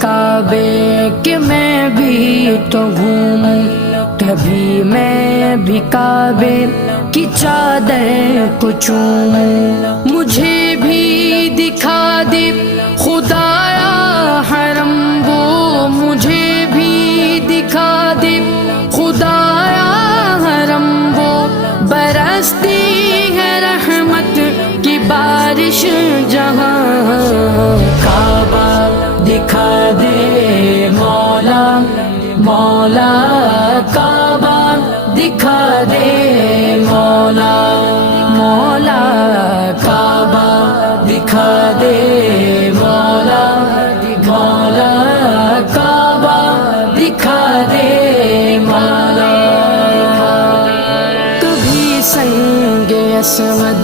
کعبے کہ میں بھی تو گھوموں، کبھی میں بھی کعبے کی چادر کو چوموں، مجھے بھی دکھا دے خدایا حرم وہ، مجھے بھی دکھا دے خدایا حرم وہ، برستی ہے رحمت کی بارش جہاں، کعبہ دکھا دے مولا مولا، کعبہ دکھا دے مولا مولا، کعبہ دکھا دے مولا مولا، کعبہ دکھا دے مولا۔ کبھی سنگ اسود